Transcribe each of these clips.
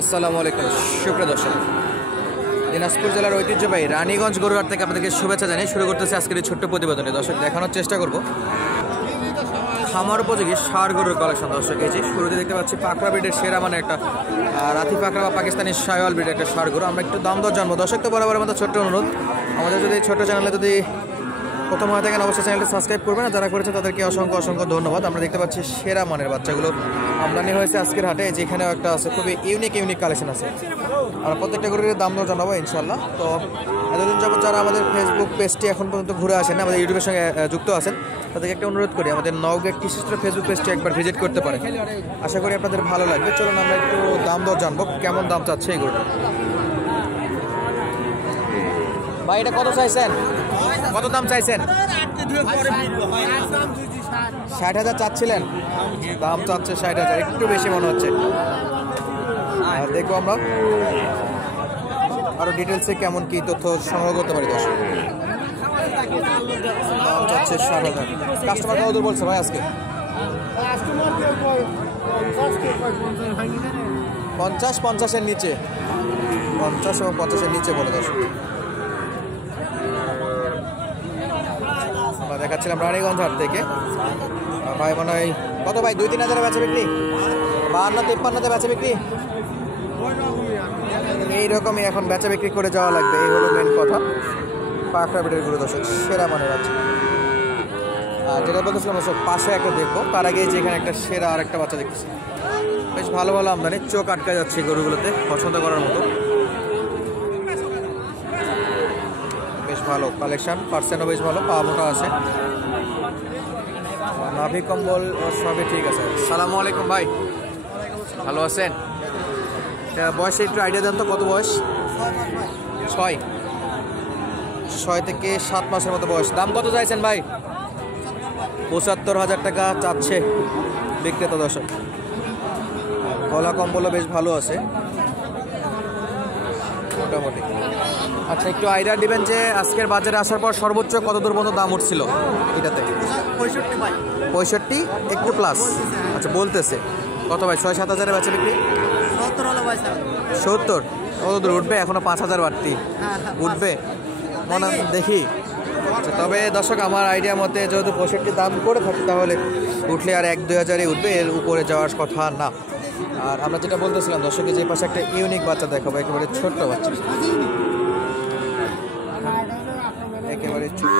আসসালামু আলাইকুম সুপ্রিয় দর্শক, দিনাজপুর জেলার ঐতিহ্যবাহী রানীগঞ্জ গরুহাট থেকে আপনাদেরকে শুভেচ্ছা জানিয়ে শুরু করতেছে আজকের এই ছোট্ট প্রতিবেদনে। দর্শক, দেখানোর চেষ্টা করব খামার উপযোগী ষাঁড় গরুর কালেকশন। দর্শক, এই যে শুরুতে দেখতে পাচ্ছি পাকড়া ব্রিডের সেরা মানে একটা রাতি পাকড়া বা পাকিস্তানি শায়াল ব্রিডের একটা ষাঁড় গরু। আমরা একটু দাম দর জানবো। দর্শক, তো বরাবর আমাদের ছোট্ট অনুরোধ, আমাদের যদি ছোট্ট চ্যানেলে যদি প্রথম হয়ে থাকেন অবশ্যই চ্যানেলটি সাবস্ক্রাইব করবেন, আর যারা করেছে তাদেরকে অসংখ্য অসংখ্য ধন্যবাদ। আমরা দেখতে পাচ্ছি সেরা মানের বাচ্চাগুলো আমদানি হয়েছে আজকের হাটে, যেখানেও একটা আছে খুবই ইউনিক কালেকশন আছে। আমরা প্রত্যেকটা গরুর দাম দর জানাবো ইনশাল্লাহ। তো এতদিন যাবত যারা আমাদের ফেসবুক পেজটি এখন পর্যন্ত ঘুরে আসেন, আমাদের ইউটিউবের সঙ্গে যুক্ত আছেন, তাদেরকে একটা অনুরোধ করি আমাদের নওগাঁ কৃষি স্টোর ফেসবুক পেজটি একবার ভিজিট করতে পারেন। আশা করি আপনাদের ভালো লাগবে। চলুন আমরা একটু দাম দর জানবো, কেমন দাম চাচ্ছে এই গরুটা। ভাই, এটা কত চাইছেন? কত দাম চাইছেন? 60,000 চাচ্ছিলেন, দাম চাচ্ছে 60,000, একটু বেশি মনে হচ্ছে। আর দেখবো আমরা আরো ডিটেলসে কেমন কি তথ্য সংগ্রহ করতে পারি। দর্শক, দাম চাচ্ছে 60,000। কাস্টমার কত দূর বলছে ভাই আজকে? 50-50-এর নিচে, 50 এবং 50-এর নিচে বলে। দর্শক, আমরা দেখাচ্ছিলাম রানীগঞ্জ হাট থেকে। ভাই মনে হয় কত ভাই, 2-3 হাজারে বেচা বিক্রি, 52-53-তে বেচা বিক্রি, এইরকমই এখন বেচা বিক্রি করে যাওয়া লাগবে, এই হলো মেন কথা। পাকড়া ব্রিডের গরু। দর্শক, সেরা মানের বাচ্চা। আর যেটা বলতেছিলাম দর্শক, পাশে একটা দেখবো, তার আগে যেখানে একটা সেরা আর একটা বাচ্চা দেখতেছি, বেশ ভালো ভালো আমদানি, চোখ আটকা যাচ্ছে গরুগুলোতে, পছন্দ করার মতো, বেশ ভালো কালেকশন, পার্সেন্টও বেশ ভালো, পা মোটা আছে, নাভি কম্বল সবই ঠিক আছে। সালামু আলাইকুম ভাই, ভালো আছেন? বয়সে একটু আইডিয়া দেন তো, কত বয়স? 6 থেকে 7 মাসের মতো বয়স। দাম কত চাইছেন ভাই? 75,000 টাকা চাচ্ছে বিক্রেতা। দর্শক, গলা কম্বলও বেশ ভালো আছে মোটামুটি। আচ্ছা, একটু আইডিয়া দিবেন যে আজকের বাজারে আসার পর সর্বোচ্চ কত দূর পর্যন্ত দাম উঠছিল এটাতে? 65, একটু প্লাস। আচ্ছা, বলতেছে কত ভাই? 6-7 হাজারে বেচা বিক্রি? 70, কত দূর উঠবে? এখনো 5,000 বাড়তি উঠবে মনে দেখি। তবে দর্শক, আমার আইডিয়া মতে যেহেতু 65 দাম করে থাকি, তাহলে উঠলে আর 1-2 হাজারই উঠবে, এর উপরে যাওয়ার কথা না। আর আমরা যেটা বলতেছিলাম দর্শকের, যে পাশে একটা ইউনিক বাচ্চা দেখাবো, একেবারে ছোট্ট বাচ্চা, একেবারে ছোট।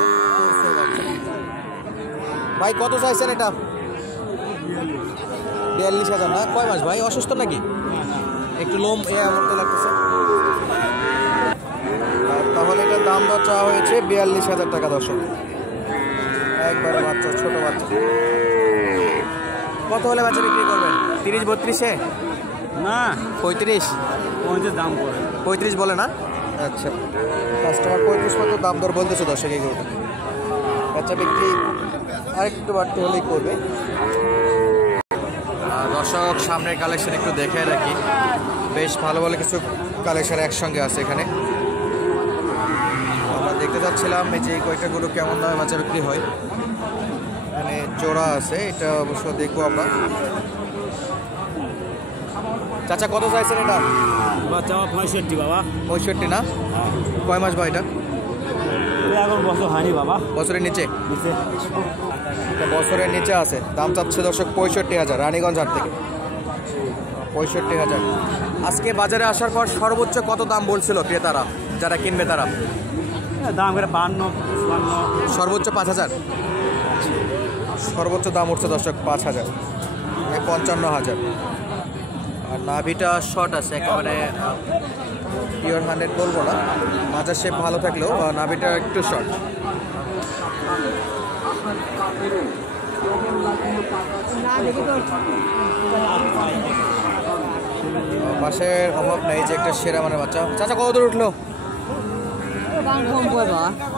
ভাই কত চাইছেন এটা? 42,000 না? কয় মাস ভাই, অসুস্থ নাকি? একটু লোম মতো লাগতেছে। তাহলে এটার দাম দর চাওয়া হয়েছে 42,000 টাকা। দর্শক, একবারে বাচ্চা, ছোট বাচ্চা। কত হলে বাচ্চা বিক্রি করবেন? 30-32-এ না, 35 দাম করে 35 বলে না? আচ্ছা, কাস্টমার 35 মতো দাম দর বলতেছে। দর্শক, এই গরুটা বাচ্চা বিক্রি আরেকটু বাড়তে হলেই করবে। দর্শক, সামনের কালেকশন একটু দেখে রাখি, বেশ ভালো ভালো কিছু কালেকশন একসঙ্গে আছে এখানে। আমরা দেখতে চাচ্ছিলাম এই যে কয়েকটা গরু কেমন দামে বাচ্চা বিক্রি হয়। এখানে জোড়া আছে, এটা অবশ্য দেখবো আমরা। চাচা কত চাইছেন এটা? বাচ্চা 65 বাবা। 65 না? কয় মাস ভাই এটা? এখন বছর হয়নি বাবা। বছরের নিচে? বছরের নিচে আছে। দাম চাচ্ছে দর্শক 65,000 রানীগঞ্জ হাট থেকে। 65,000। আজকে বাজারে আসার পর সর্বোচ্চ কত দাম বলছিল ক্রেতারা, যারা কিনবে তারা? দাম করে 52-52। সর্বোচ্চ 5,000, সর্বোচ্চ দাম উঠছে দর্শক 5,000, 55,000। আর নাভিটা শর্ট আছে, একেবারে পিওর 100 বলবো না, মাজার শেপ ভালো থাকলেও নাভিটা একটু শর্ট। পাশের অভাব নেই, যে একটা সেরা মানে বাচ্চা। চাচা কত দূর উঠলো?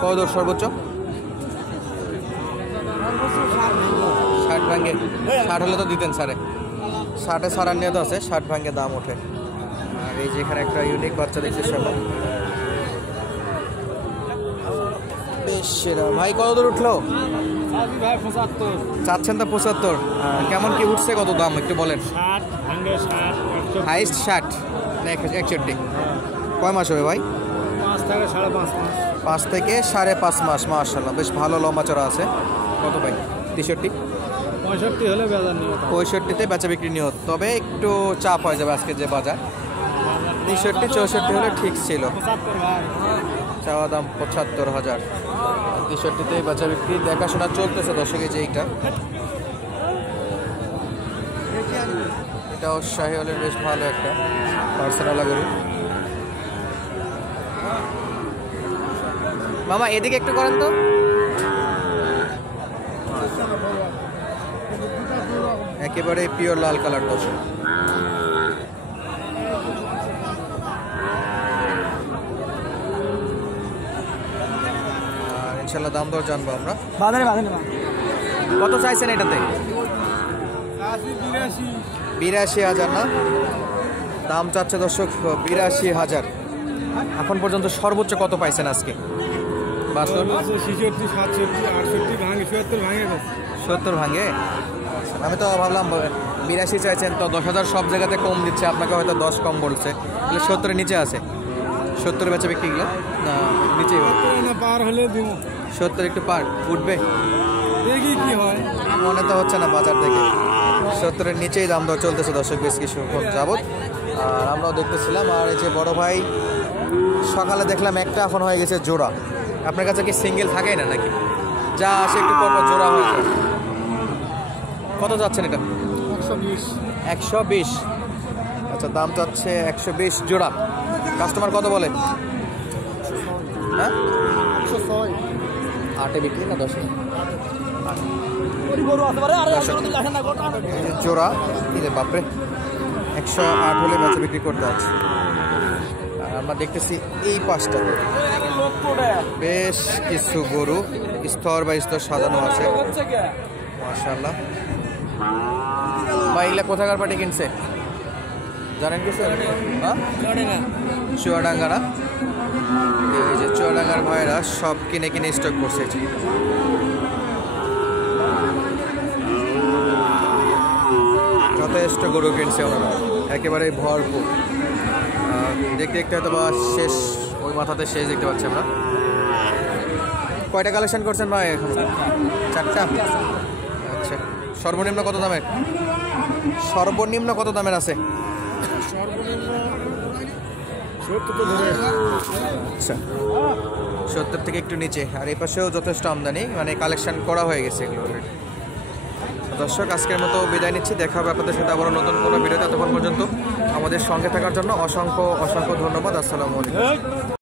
কত দূর সর্বোচ্চ? 60 ভাঙ্গে? 60 হলে তো দিতেন স্যারে। 60-এ সারার নিয়ে তো আছে, 60 ভাঙ্গে দাম ওঠে। আর এই যে এখানে একটা ইউনিক বাচ্চা দেখছি সামনে, বেশ সেরা। ভাই কত দূর উঠলো? চাচ্ছেন তো 75, কেমন কি উঠছে, কত দাম একটু বলেন? 60 ভাঙ্গে 60 হাইস্ট 60 না 61? কয় মাস হবে ভাই? 5 থেকে 5.5 মাস। 5 থেকে 5.5 মাস। মাশাআল্লাহ, বেশ ভালো লম্বা চড়া আছে। কত ভাই? 63? 65 হলে বেজার নিয়ে 65তে বেচা বিক্রি নিয়ত, তবে একটু চাপ হয়ে যাবে আজকে যে বাজার। 63 64 হলে ঠিক ছিল। 75 ভাই। চাওয়া দাম 75,000। 63তে বেচা বিক্রি দেখাশোনা চলতেছে দর্শক। এই যে এটাও শাহিওয়ালের বেশ ভালো একটা পার্সোনাল গরু। মামা এদিকে একটু করেন তো। একেবারে পিওর লাল কালার দর্শক। আর ইনশাল্লাহ দাম দর জানবো আমরা। বাজারে কত চাইছেন এটাতে? 82,000 না? দাম চাচ্ছে দর্শক 82,000। এখন পর্যন্ত সর্বোচ্চ কত পাইছেন আজকে? 66 67 68 ভাঙে 70 ভাঙে 70 ভাঙে? আমি তো ভাবলাম 82 চাইছেন, তো 10,000 সব জায়গাতে কম দিচ্ছে, আপনাকে হয়তো 10 কম বলছে, তাহলে 70-এর নিচে আছে। 70 বেচা বিক্রিগুলো না নিচেই না পার হলে দিব। 70 একটু পার উঠবে, দেখি কি হয়। মনে তো হচ্ছে না বাজার থেকে। 70-এর নিচেই দাম দর চলতেছে দর্শক বেশ কিছুক্ষণ যাবত। আর আমরাও দেখতেছিলাম। আর এই যে বড় ভাই সকালে দেখলাম একটা এখন হয়ে গেছে জোড়া। আপনার কাছে কি সিঙ্গেল থাকেই না নাকি? যা আসে একটু পর জোড়া হয়ে যায়। কত যাচ্ছেন এটা? 120। আচ্ছা, দাম চাচ্ছে 120 জোড়া। কাস্টমার কত বলে? হ্যাঁ 8-এ বিক্রি না 10-এ? জোড়া কিনে বাপরে 108 হলে বেচা বিক্রি করতে আছে। আর আমরা দেখতেছি এই পাশটা বেশ কিছু গরু স্তর বা স্তর সাজানো আছে মাশাআল্লাহ। ভাই এগুলা কোথাকার পার্টি কিনছে জানেন কিছু? চুয়াডাঙ্গা না? এই যে চুয়াডাঙ্গার ভাইরা সব কিনে কিনে স্টক করছে। যথেষ্ট গরু কিনছে ওনারা, একেবারে ভরপুর। দেখতে দেখতে হয়তো বা শেষ, ওই মাথাতে শেষ দেখতে পাচ্ছি আমরা। কয়টা কালেকশন করছেন ভাই এখন? 4টা। আচ্ছা, সর্বনিম্ন কত দামের? সর্বনিম্ন কত দামের আছে? আচ্ছা, 70 থেকে একটু নিচে। আর এই পাশেও যথেষ্ট আমদানি, মানে কালেকশন করা হয়ে গেছে এগুলো অলরেডি। দর্শক আজকের মতো বিদায় নিচ্ছি, দেখা হবে আপনাদের সাথে আবার নতুন কোনো ভিডিওতে। ততক্ষণ পর্যন্ত আমাদের সঙ্গে থাকার জন্য অসংখ্য অসংখ্য ধন্যবাদ। আসসালামু আলাইকুম।